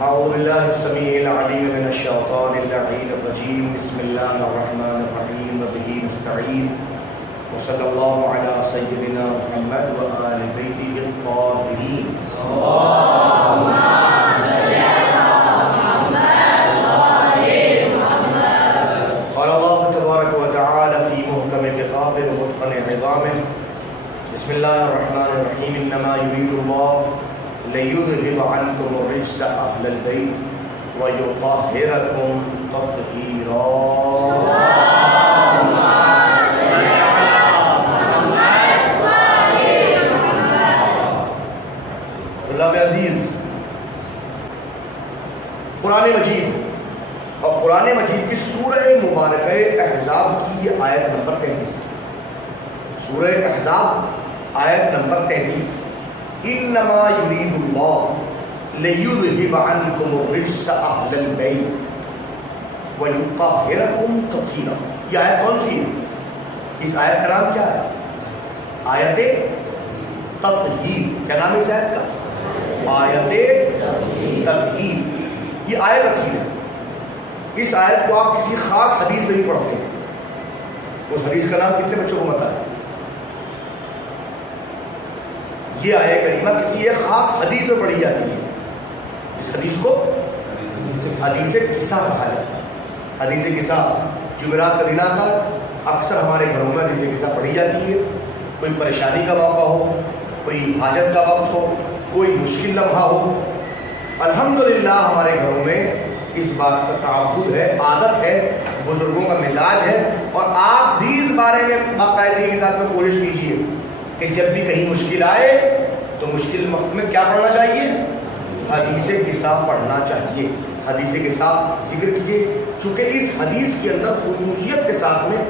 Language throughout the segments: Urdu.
أعوذ بالله السميع العليم من الشيطان اللعين الرجيم. بسم الله الرحمن الرحيم وبه نستعين وصلى الله على سيدنا محمد وآل بيته الطاهرين. اللهم صل على محمد وآل محمد. قال الله تبارك وتعالى في محكم كتابه ومتقن عظامه. بسم الله الرحمن الرحيم. إنما يريد الله ليذهب عنكم الرجس أهل البيت ويطهركم تطهيرا. اللهم صل على محمد وآل محمد. طلاب عزیز، قرآن مجید اور قرآن مجید کی سورہ مبارکہ احزاب کی یہ آیت نمبر 33، سورہ احزاب آیت نمبر 33. انما یرید اللہ لیذہب عنکم الرجس اہل البیت ویطہرکم تطہیرا. یہ آیت کون سی ہے؟ اس آیت کا نام کیا ہے؟ آیت تطہیر. کیا نام ہے اس آیت کا؟ آیت تطہیر. یہ آیت تطہیر ہے. اس آیت کو آپ کسی خاص حدیث میں نہیں پڑھتے ہیں. اس حدیث کا نام کتنے بچوں کو پتہ ہے؟ یہ آیت کریمہ کسی ایک خاص حدیث میں پڑھی جاتی ہے. اس حدیث کو حدیث قصہ کہا جاتا ہے. حدیث قصہ جمعرات کا دن آتا ہے. اکثر ہمارے گھروں میں حدیث قصہ پڑھی جاتی ہے. کوئی پریشانی کا موقع ہو، کوئی حاجت کا وقت ہو، کوئی مشکل لمحہ ہو. الحمدللہ ہمارے گھروں میں اس بات کا تعبد ہے، عادت ہے، بزرگوں کا مزاج ہے. اور آپ بھی اس بارے میں باقاعدگی کے ساتھ میں کوشش کیجیے کہ جب بھی کہیں مشکل آئے تو مشکل وقت میں کیا پڑھنا چاہیے؟ حدیث قصہ پڑھنا چاہیے. حدیث قصہ ذکر کیجیے. چونکہ اس حدیث کے اندر خصوصیت کے ساتھ میں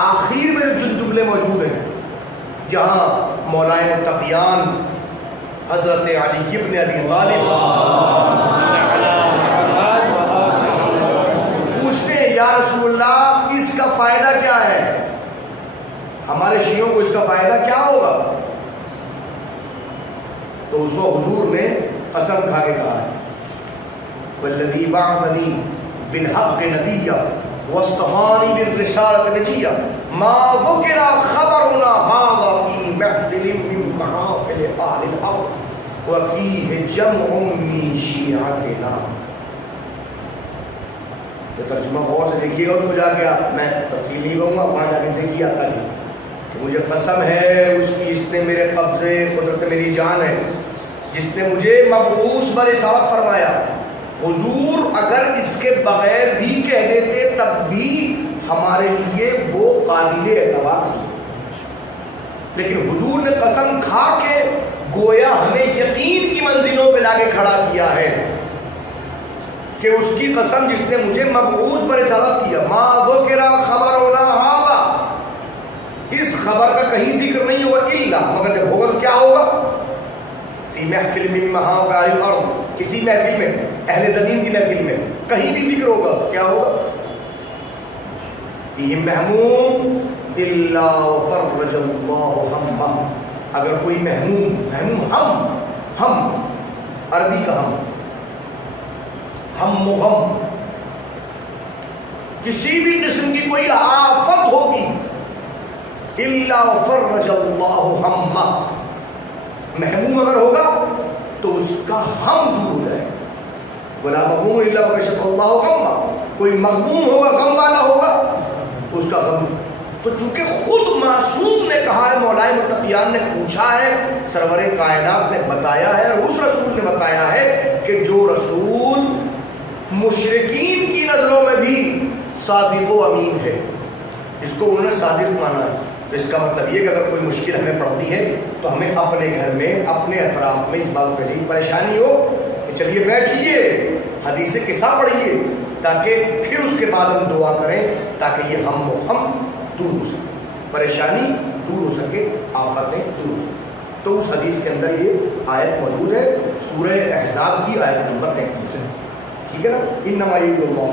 آخر میں جو جملے موجود ہیں، جہاں مولائے متقیان حضرت علی ابن ابی طالب پوچھتے ہیں یا رسول اللہ اس کا فائدہ کیا ہے؟ ہمارے شیعوں کو اس کا فائدہ کیا ہوگا؟ تو اس وقت حضور نے قسم کھا کے کہا ہے والذی بعثنی بالحق نبیا واصطفانی بالرسالۃ نجیا ما ذکر خبرنا هذا فی محفل من محافل اہل الارض وفیہ جمع من شیعتنا. یہ ترجمہ غور سے دیکھیے گا اس کو جا کے. میں تفصیل نہیں کہوں گا، وہاں جا کے دیکھیے آتا ہے. مجھے قسم ہے اس کی جس نے میرے قبضے قدرت میری جان ہے، جس نے مجھے مبعوث برسالت فرمایا. حضور اگر اس کے بغیر بھی کہہ دیتے تب بھی ہمارے لیے وہ قابل اعتبار تھی. لیکن حضور نے قسم کھا کے گویا ہمیں یقین کی منزلوں پہ لا کے کھڑا کیا ہے کہ اس کی قسم جس نے مجھے مبعوث برسالت کیا. ما ذکر خبرنا هذا، اس خبر کا کہیں ذکر نہیں ہوگا الا، مگر جب ہوگا تو کیا ہوگا؟ فی محفل من محافل الارض، کسی محفل میں، اہل زمین کی محفل میں کہیں بھی ذکر ہوگا کیا ہوگا؟ فیہم محموم الا فرج اللہ ہمہ. اگر کوئی محموم ہم عربی کا ہم و غم، کسی بھی قسم کی کوئی آفت ہوگی الا فرج اللہ ہمہ، محموم اگر ہوگا تو اس کا ہم دور ہو جائے. ولا مغموم الا وکشف اللہ غمہ، کوئی مغموم ہوگا، غم والا ہوگا، اس کا غم. تو چونکہ خود معصوم نے کہا ہے، مولائے متقیان نے پوچھا ہے، سرور کائنات نے بتایا ہے، اور اس رسول نے بتایا ہے کہ جو رسول مشرکین کی نظروں میں بھی صادق و امین ہے، اس کو انہوں نے صادق مانا ہے. تو اس کا مطلب یہ کہ اگر کوئی مشکل ہمیں پڑتی ہے تو ہمیں اپنے گھر میں، اپنے اطراف میں اس بات پہ پریشانی ہو کہ چلیے بیٹھیے حدیث قصہ پڑھیے، تاکہ پھر اس کے بعد ہم دعا کریں تاکہ یہ ہم دور ہو سکے، پریشانی دور ہو سکے، آفتیں دور ہو سکے. تو اس حدیث کے اندر یہ آیت موجود ہے، سورہ احزاب کی آیت نمبر 33 ہے. ٹھیک ہے نا؟ انما یرید اللہ.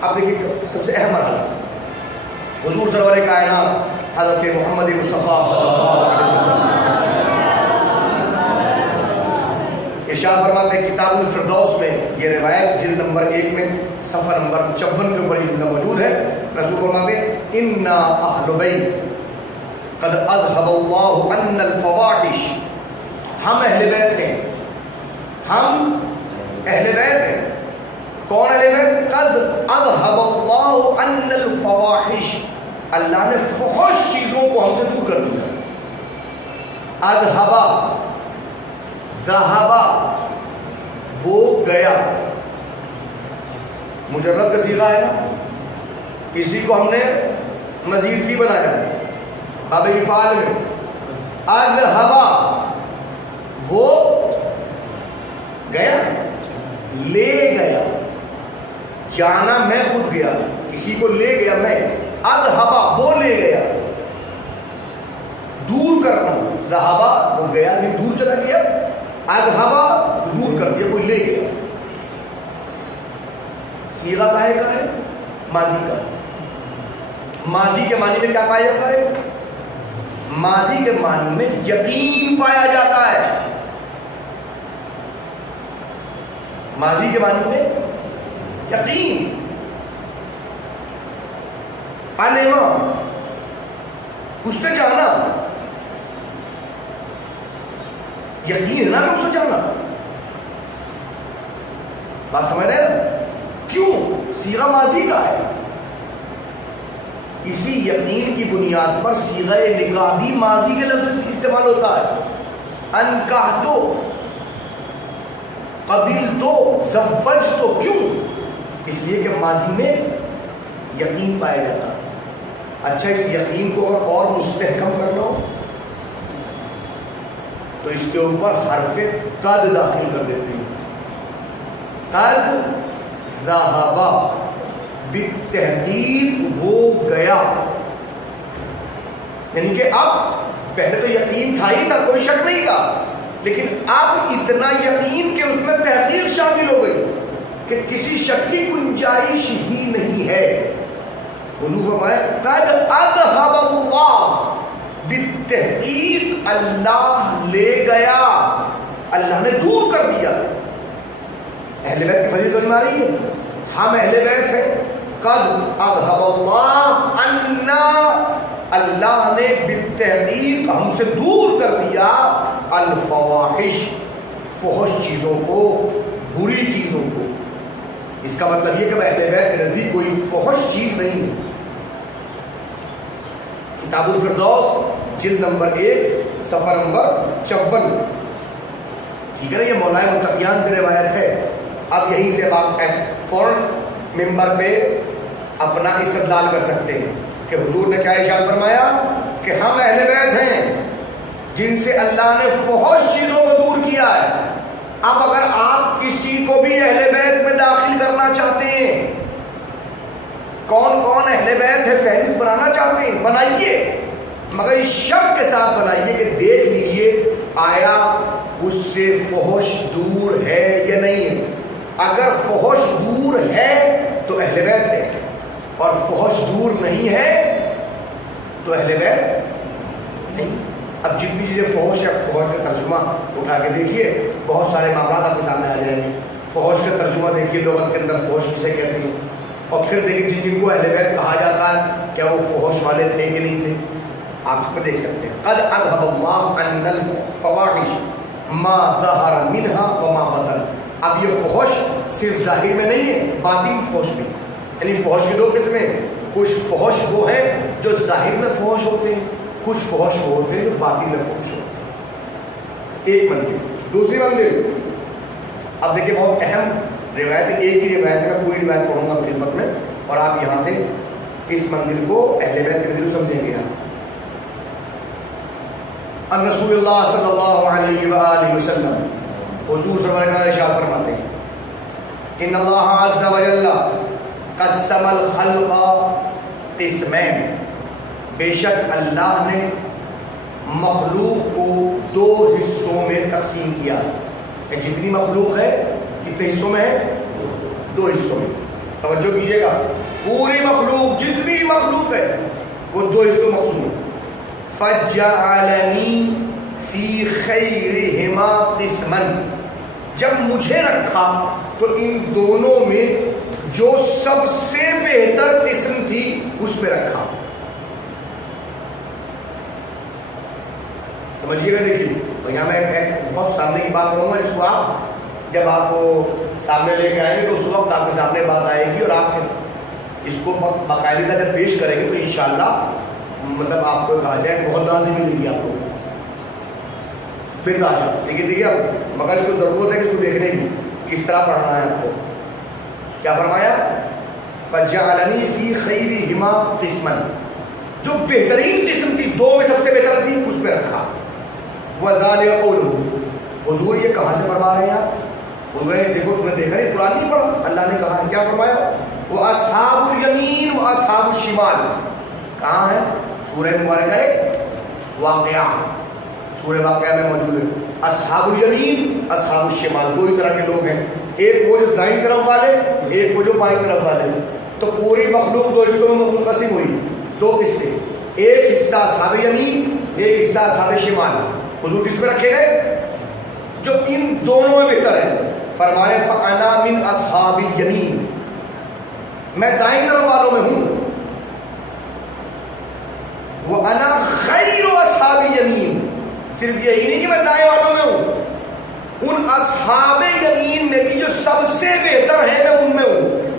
اب دیکھیے سب سے اہم مرحلہ، حضور سرور کائنات حضرت محمد مصطفیٰ صلی اللہ علیہ وسلم ارشاد فرماتے ہیں کتاب الفردوس میں یہ روایت جلد نمبر 1 میں صفحہ نمبر 54 کے اوپر یہ جملہ موجود ہے. رسول فرماتے ہیں انا اہل بیت قد اذهب اللہ عنا الفواحش، ہم اہل بیت ہیں، ہم اہل بیت ہیں. کون اہل بیت؟ قد اذهب اللہ عنا الفواحش، اللہ نے فحش چیزوں کو ہم سے دور کر دیا. اذهب، ذهب وہ گیا، مجرد کا صیغہ ہے نا، اسی کو ہم نے مزید فی بنایا باب افعال میں. اذهب وہ گیا، لے گیا، جانا میں خود گیا، کسی کو لے گیا میں. اذهب وہ لے گیا، دور کرنا. ذهب وہ گیا نہیں دور چلا گیا، اذهب دور کر دیا، کوئی لے گیا. صیغہ کاہے کا ہے؟ ماضی کا. ماضی کے معنی میں کیا پایا جاتا ہے؟ ماضی کے معنی میں یقین پایا جاتا ہے. ماضی کے معنی میں یقین. علما اس پہ جانا، یقین ہے نا میں اس پہ جانا. بات سمجھ رہے ہیں؟ کیوں؟ صیغہ ماضی کا ہے. اسی یقین کی بنیاد پر صیغہ نکاح بھی ماضی کے لفظ سے استعمال ہوتا ہے. انکاح تو، قبیل تو، زوج تو. کیوں؟ اس لیے کہ ماضی میں یقین پایا جاتا ہے. اچھا اس یقین کو اور مستحکم کرنا ہو تو اس کے اوپر حرف قد داخل کر دیتے ہیں. قد ذهب، بالتحقیق وہ گیا. یعنی کہ اب پہلے تو یقین تھا ہی تھا، کوئی شک نہیں تھا، لیکن اب اتنا یقین کہ اس میں تحقیق شامل ہو گئی کہ کسی شک کی گنجائش ہی نہیں ہے. حضور فرمایا قد اذهب اللہ، بالتحقیق اللہ لے گیا، اللہ نے دور کر دیا. اہل بیت کی فضیلت سمجھ میں آ رہی ہے؟ ہم اہل بیت ہیں. قد اذهب اللہ عنا، اللہ نے بالتحقیق ہم سے دور کر دیا الفواحش، فحش چیزوں کو، بری چیزوں کو. اس کا مطلب یہ کہ اہل بیت کے نزدیک کوئی فحش چیز نہیں ہے. کتاب الفردوس جلد نمبر 1 صفحہ نمبر 54. ٹھیک ہے نا، یہ مولائے متقیان سے روایت ہے. اب یہیں سے آپ فوراً ممبر پہ اپنا استدلال کر سکتے ہیں کہ حضور نے کیا ارشاد فرمایا کہ ہم اہل بیت ہیں جن سے اللہ نے فحش چیزوں کو دور کیا ہے. اب اگر آپ کسی کو بھی اہل بیت میں داخل کرنا چاہتے ہیں، کون کون اہل بیت ہے فہرست بنانا چاہتے ہیں، بنائیے، مگر اس شرط کے ساتھ بنائیے کہ دیکھ لیجئے آیا اس سے فحش دور ہے یا نہیں ہے. اگر فحش دور ہے تو اہل بیت ہے، اور فحش دور نہیں ہے تو اہل بیت نہیں. اب جتنی چیزیں فحش ہے، فحش کا ترجمہ اٹھا کے دیکھیے، بہت سارے معاملات آپ کے سامنے آ جائیں گے. فحش کا ترجمہ دیکھیے لغت کے اندر فحش کسے کہتے ہیں، اور پھر دیکھیے جن کو اہل بیت کہا جاتا ہے کیا وہ فحش والے تھے کہ نہیں تھے. آپ اس پہ دیکھ سکتے ہیں. قد اذهب اللہ عنا الفواحش ما ظہر منها وما بطن. اب یہ فحش صرف ظاہر میں نہیں ہے، باطن فحش بھی. یعنی فحش کی دو قسمیں، کچھ فحش وہ ہیں جو ظاہر میں فحش ہوتے ہیں، کچھ فحش وہ ہوتے ہیں جو باطن میں فحش ہوتے ہیں. ایک منزل. دوسری منزل، اب دیکھیں بہت اہم روایت ہے، ایک ہی روایت ہے، میں پوری روایت پڑھوں گا خدمت میں، اور آپ یہاں سے اس منزل کو اہل بیت کے منزل سمجھیں گے. ان رسول اللہ صلی اللہ علیہ وآلہ وسلم، حضور صلی اللہ علیہ وسلم ارشاد فرماتے ہیں ان اللہ عز وجل قسم الخلق قسمین، بے شک اللہ نے مخلوق کو دو حصوں میں تقسیم کیا. کہ جتنی مخلوق ہے کتنے حصوں میں ہے؟ دو حصوں میں. توجہ کیجیے گا، پوری مخلوق جتنی مخلوق ہے وہ دو حصوں مقسوم ہے. فجعلنی فی خیرہما قسما، جب مجھے رکھا تو ان دونوں میں جو سب سے بہتر قسم تھی اس پہ رکھا. سمجھیے گا. دیکھیے یہاں میں ایک بہت سامنے کی بات کروں گا جس کو آپ جب آپ کو سامنے لے کے آئیں گے تو اس وقت آپ کے سامنے بات آئے گی اور آپ اس کو باقاعدہ سے جب پیش کریں گے تو انشاءاللہ مطلب آپ کو کہا جائے بہت زیادہ نہیں ملے گی آپ کو پھر کہا جائے. لیکن دیکھیے اب مگر اس کو ضرورت ہے کہ اس کو دیکھنے کی کس طرح پڑھنا ہے آپ کو. کیا فرمایا؟ فَجَعَلَنِي فِي خَيْرِهِمَا قِسْمًا جو بہترین قسم کی دو میں سب سے بہتر تھی اس پہ رکھا. وَذَلِكَ قَوْلُهُ حضور یہ کہاں سے فرما رہے ہیں آپ؟ حضور دیکھو تم نے دیکھا نہیں قرآن نہیں پڑھا اللہ نے کہا ہے کیا فرمایا؟ وَأَصْحَابُ الْيَمِينِ وَأَصْحَابُ الشِّمَالِ کہاں ہے؟ سورہ مبارکہ ہے واقعہ سورہ واقعہ میں موجود ہے. اصحاب الیمین اصحاب الشمال دو ہی طرح کے لوگ ہیں. ایک وہ جو دائیں طرف والے ایک وہ جو بائیں طرف والے. تو پوری مخلوق دو حصوں میں منقسم ہوئی دو حصے. ایک حصہ اصحاب یمین ایک حصہ اصحاب شمال. حضور کس پہ رکھے گئے؟ جو ان دونوں میں بہتر ہے. فرمائے فانا من اصحاب الیمین میں دائیں طرف والوں میں ہوں. وَأَنَا خَيْرُ أَصْحَابِ الْيَمِينِ صرف یہی نہیں کہ میں دائیں والوں میں ہوں ان اصحاب یمین میں بھی جو سب سے بہتر ہے میں ان میں ہوں.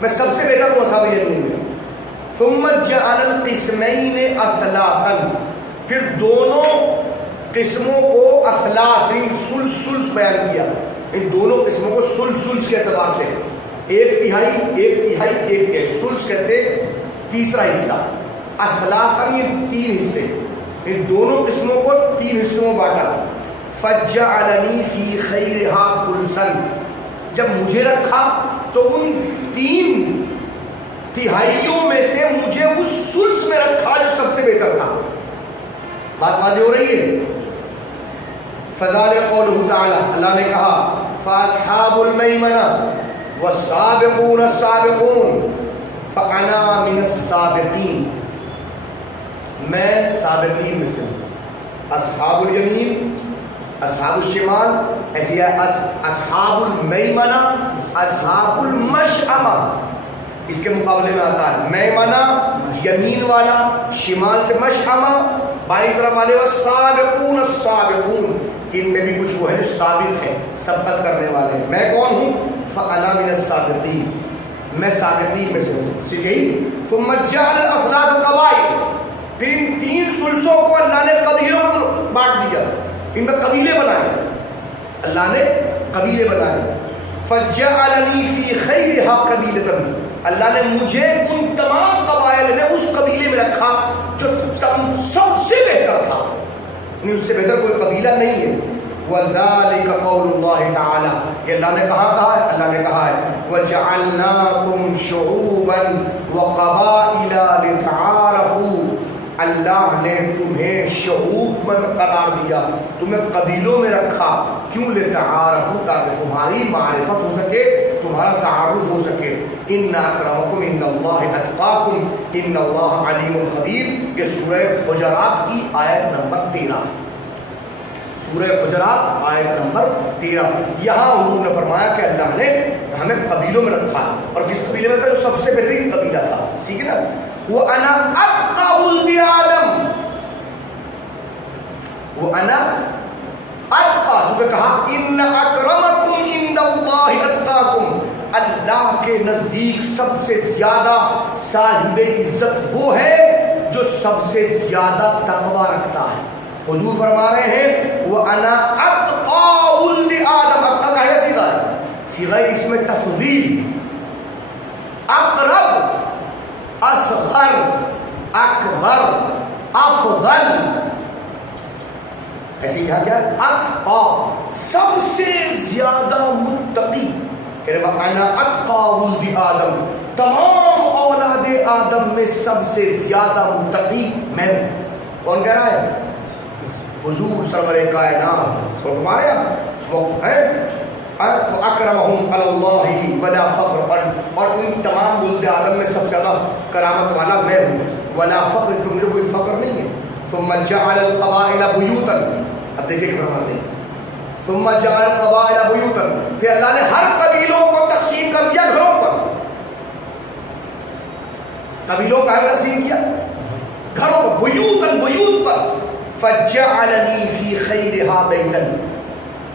میں سب سے بہتر ہوں اصحاب یمین میں. ثُمَّ جَعَلَ الْقِسْمَيْنِ أَثْلَاثًا پھر دونوں قسموں کو اثلاث سلس بیان کیا. ان دونوں قسموں کو سلس کے اعتبار سے ایک تہائی ایک سلس کہتے تیسرا حصہ. اثلاثاً یہ تین حصے. ان دونوں قسموں کو تین حصوں میں بانٹا. فَجَعَلَنِي فِي خَيْرِهَا ثُلُثًا جب مجھے رکھا تو ان تین تہائیوں میں سے مجھے اس ثلث میں رکھا جو سب سے بہتر تھا. بات واضح ہو رہی ہے؟ فَذَلِكَ قَوْلُهُ تَعَالَى اللہ نے کہا فَأَصْحَابُ الْمَيْمَنَةِ وَالسَّابِقُونَ السَّابِقُونَ فَأَنَا مِنَ السَّابِقِينَ میں سابقین میں سے ہوں. اصحاب الیمین اصحاب الشمال ایسی ہے. اصحاب المیمنہ اصحاب المشأمہ اس کے مقابلے میں آتا ہے میمنہ یمین والا شمال سے مشأمہ بائیں طرف والے. والسابقون السابقون ان میں بھی کچھ وہ ہے جو سابق ہیں سبقت کرنے والے ہیں. میں کون ہوں؟ فانا من السابقین میں سابقین میں سے ہوں. صرف یہی. ثم جعل الافراد قبائل پھر ان تین سلسوں کو اللہ نے قبیلوں میں بانٹ دیا. ان میں قبیلے بنائے اللہ نے قبیلے بنائے. فَجَعَلَنِي فِي خَيْرِهَا قَبِيلَةً اللہ نے مجھے ان تمام قبائل میں اس قبیلے میں رکھا جو سب سے بہتر تھا. نہیں اس سے بہتر کوئی قبیلہ نہیں ہے. وَذَلِكَ قَوْلُ اللَّهِ تَعَالَى یہ اللہ نے کہا ہے اللہ نے کہا ہے وَجَعَلْنَاكُمْ شُعُوبًا وَقَبَائِلَ لِتَعَارَفُوا اللہ نے تمہیں شعوب میں قرار دیا تمہیں قبیلوں میں رکھا. کیوں؟ لتعارفوا تاکہ تمہاری معرفت ہو سکے تمہارا تعارف ہو سکے. ان اکرمکم عند اللہ اتقاکم ان اللہ علیم خبیر. یہ سورہ حجرات کی آیت نمبر 13 سورہ حجرات آیت نمبر 13. یہاں حضور نے فرمایا کہ اللہ نے ہمیں قبیلوں میں رکھا اور کس قبیلے میں رکھا جو سب سے بہترین قبیلہ تھا. ٹھیک ہے نا. وَأَنَا أَتْقَى وُلْدِ آدَمَ وَأَنَا أَتْقَى چونکہ کہا إِنَّ أَكْرَمَكُمْ عِنْدَ اللَّهِ أَتْقَاكُمْ اللہ کے نزدیک سب سے زیادہ صاحب عزت وہ ہے جو سب سے زیادہ تقوی رکھتا ہے. حضور فرما رہے ہیں وَأَنَا أَتْقَى وُلْدِ آدَمَ. أَتْقَى کا ہے صیغہ ہے صیغہ اس میں تفضیل. اقرب اصغر اکبر افضل ایسی یہاں کیا اتقا سب سے زیادہ متقی. کہہ رہے وَأَنَا أَتْقَى وُلْدِ آدم تمام اولاد آدم میں سب سے زیادہ متقی میں ہوں. کون کہہ رہا ہے؟ حضور سرور کائنات فرمایا وہ ہے اکرمہم علی اللہ ولا فخر اور ان تمام ولد آدم میں سب سے زیادہ کرامت والا میں ہوں. ولا فخر اس پر مجھے کوئی فخر نہیں ہے. ثم جعل القبائل بیوتا اب دیکھیں کہ فرماتے ہیں ثم جعل القبائل بیوتا، پھر اللہ نے ہر قبیلوں کو تقسیم کر دیا گھروں پر. قبیلوں کا تقسیم کیا گھروں پر، بیوتا بیوت پر. فجعلنی فی خیرہا بیتا،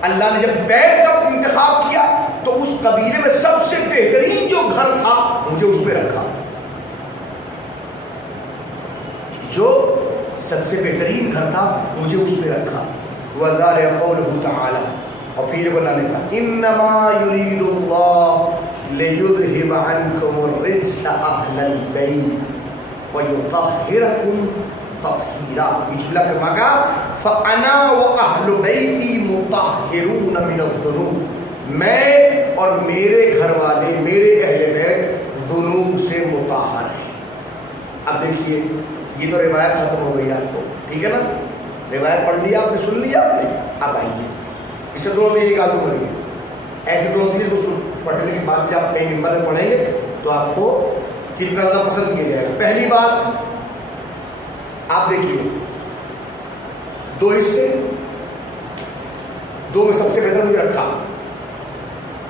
اللہ نے جب بیت کا انتخاب کیا تو اس قبیلے میں سب سے بہترین جو گھر تھا مجھے اس پہ رکھا، جو سب سے بہترین گھر تھا مجھے اس پہ رکھا. وَذَلِكَ قَوْلُهُ تَعَالَى، اور پھر اللہ نے کہا اِنَّمَا يُرِيدُ اللَّهُ لِيُذْهِبَ عَنْكُمُ الرِّجْسَ أَهْلَ الْبَيْتِ وَيُطَهِّرَكُمْ تطہیرا. یہ جملہ فرما گا فَأَنَا وَأَهْلُ بَيْتِي مُطَهِّرُونَ مِنَ الذُّنُوبِ، میں اور میرے گھر والے، میرے اہل بیت ذنوب سے مطہر ہیں. اب دیکھیے یہ تو روایت ختم ہو گئی آپ کو، ٹھیک ہے نا، روایت پڑھ لیا آپ نے، سن لیا آپ نے. اب آئیے اسے دونوں میں نکال دوں گا. ایسے دونوں چیز کو پڑھنے کے بعد جب آپ کہیں نمبر میں پڑھیں گے تو آپ کو کتنا زیادہ پسند کیا جائے گا. پہلی بات آپ دیکھیے، دو حصے، دو میں سب سے بہتر مجھے رکھا،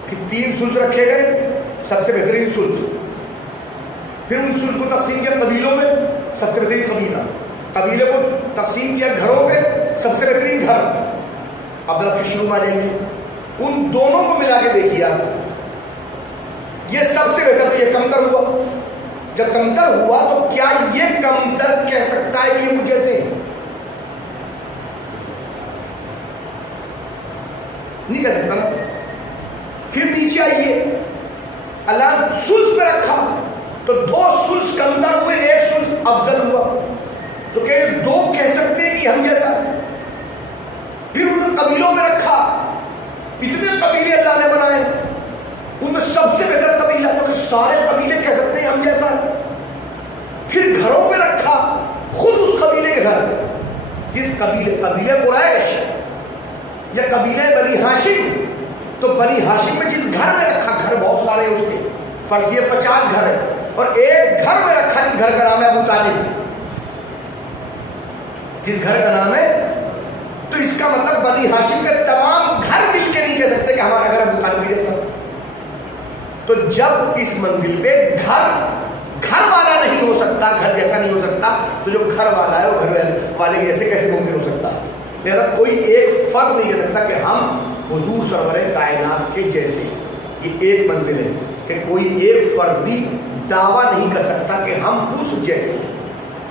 پھر 3 سلس رکھے گئے، سب سے بہترین سلس، پھر ان سلس کو تقسیم کیا قبیلوں میں، سب سے بہترین قبیلہ، قبیلے کو تقسیم کیا گھروں پہ، سب سے بہترین گھر. اب ذرا پھر شروع میں آ جائیں گے، ان دونوں کو ملا کے دیکھیے آپ، یہ سب سے بہتر تو یہ کمتر ہوا. جب کمتر ہوا تو کیا یہ کمتر کہہ سکتا ہے کہ یہ مجھ جیسے نہیں کہہ سکتا نا. پھر نیچے آئیے، اللہ سلس پہ رکھا تو 2 سلس کمتر ہوئے، 1 سلس افضل ہوا، تو کہ 2 کہہ سکتے ہیں کہ ہم جیسا. پھر ان میں قبیلوں میں رکھا، اتنے قبیلے اللہ نے بنائے، ان میں سب سے بہتر قبیلہ تو کہ سارے قبیلے کہہ سکتے ہیں ہم جیسا. پھر گھروں میں رکھا، خود اس قبیلے کے گھر، جس قبیلے قریش یا قبیلے بنی ہاشم، تو بنی ہاشم میں جس گھر میں رکھا، گھر بہت سارے اس کے، فرض کیے 50 گھر ہے، اور ایک گھر میں رکھا جس گھر کا نام ہے ابو طالب، جس گھر کا نام ہے، تو اس کا مطلب بنی ہاشم کے تمام گھر مل کے نہیں کہہ سکتے کہ ہمارا گھر ابو طالب جیسا. تو جب اس منزل پہ گھر والا نہیں ہو سکتا، گھر جیسا نہیں ہو سکتا، تو جو گھر والا ہے وہ گھر والے جیسے کیسے ممکن ہو سکتا؟ لہذا کوئی ایک فرد نہیں کہہ سکتا کہ ہم حضور سرور کائنات کے جیسے. یہ ایک منزل ہے کہ کوئی ایک فرد بھی دعویٰ نہیں کر سکتا کہ ہم اس جیسے.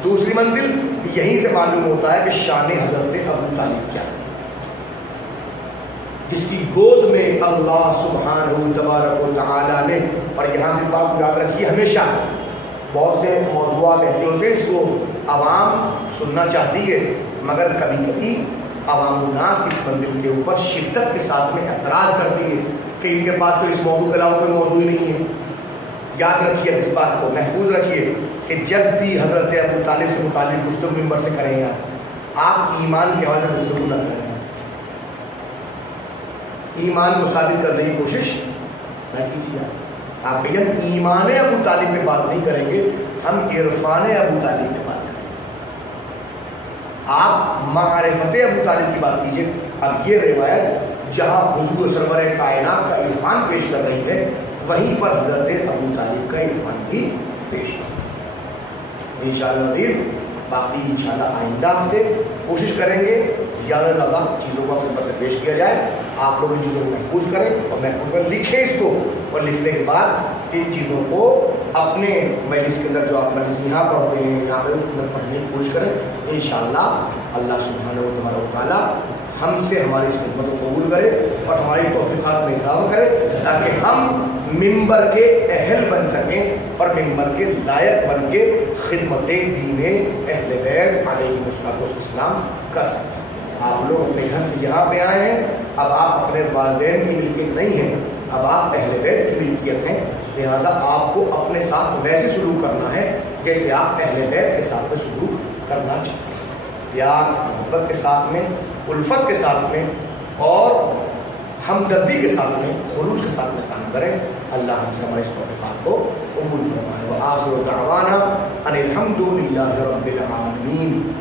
دوسری منزل یہیں سے معلوم ہوتا ہے کہ شان حضرت ابو طالب کیا ہے، جس کی گود میں اللہ سبحانہ تبارک و تعالیٰ نے، اور یہاں سے بات یاد رکھیے ہمیشہ، بہت سے موضوعات ایسے ہوتے ہیں اس کو عوام سننا چاہتی ہے، مگر کبھی کبھی عوام الناس اس منزل کے اوپر شدت کے ساتھ میں اعتراض کرتی ہے کہ ان کے پاس تو اس موضوع کے علاوہ کوئی موضوع ہی نہیں ہے. یاد رکھیے اس بات کو، محفوظ رکھیے کہ جب بھی حضرت ابو طالب سے متعلق گفتگو ممبر سے کریں گے آپ ایمان کے حوالے سے گفتگو نہ کریں، ایمان کو ثابت کرنے کی کوشش نہ کیجیے. آپ کہیں ہم ایمان ابو طالب پہ بات نہیں کریں گے، ہم عرفان ابو طالب پہ بات کریں گے. آپ معرفت ابو طالب کی بات کیجیے. اب یہ روایت جہاں حضور سرور کائنات کا عرفان پیش کر رہی ہے، وہیں پر حضرت ابو طالب کا عرفان بھی پیش کر رہی ہے. انشاءاللہ دین باقی انشاءاللہ آئندہ ہفتے کوشش کریں گے زیادہ سے زیادہ چیزوں کو اپنے پر پیش کیا جائے. آپ لوگ ان چیزوں کو محفوظ کریں اور محفوظ کر لکھیں اس کو، اور لکھنے کے بعد ان چیزوں کو اپنے مجلس کے اندر جو آپ مجلس یہاں پڑھتے ہیں یہاں پہ اس کے اندر پڑھنے کی کوشش کریں. انشاءاللہ اللہ سبحانہ و تعالیٰ ہم سے ہماری اس خدمت کو قبول کرے اور ہماری توفیقات میں اضافہ کرے، تاکہ ہم ممبر کے اہل بن سکیں اور ممبر کے لائق بن کے خدمت دین اہل بیت علیہ السلام کر سکیں. آپ لوگ اپنے گھر سے یہاں پہ آئے ہیں، اب آپ اپنے والدین کی ملکیت نہیں ہیں، اب آپ اہل بیت کی ملکیت ہیں. لہٰذا آپ کو اپنے ساتھ ویسے سلوک کرنا ہے جیسے آپ اہل بیت کے ساتھ میں سلوک کرنا چاہتے ہیں. پیار محبت کے ساتھ میں، الفت کے ساتھ میں اور ہمدردی کے ساتھ میں، خلوص کے ساتھ میں کام کریں. اللہ ہم سے ہمارے اس توفیقات کو قبول فرمائے. وآخر دعوانا ان الحمد للہ رب العالمین.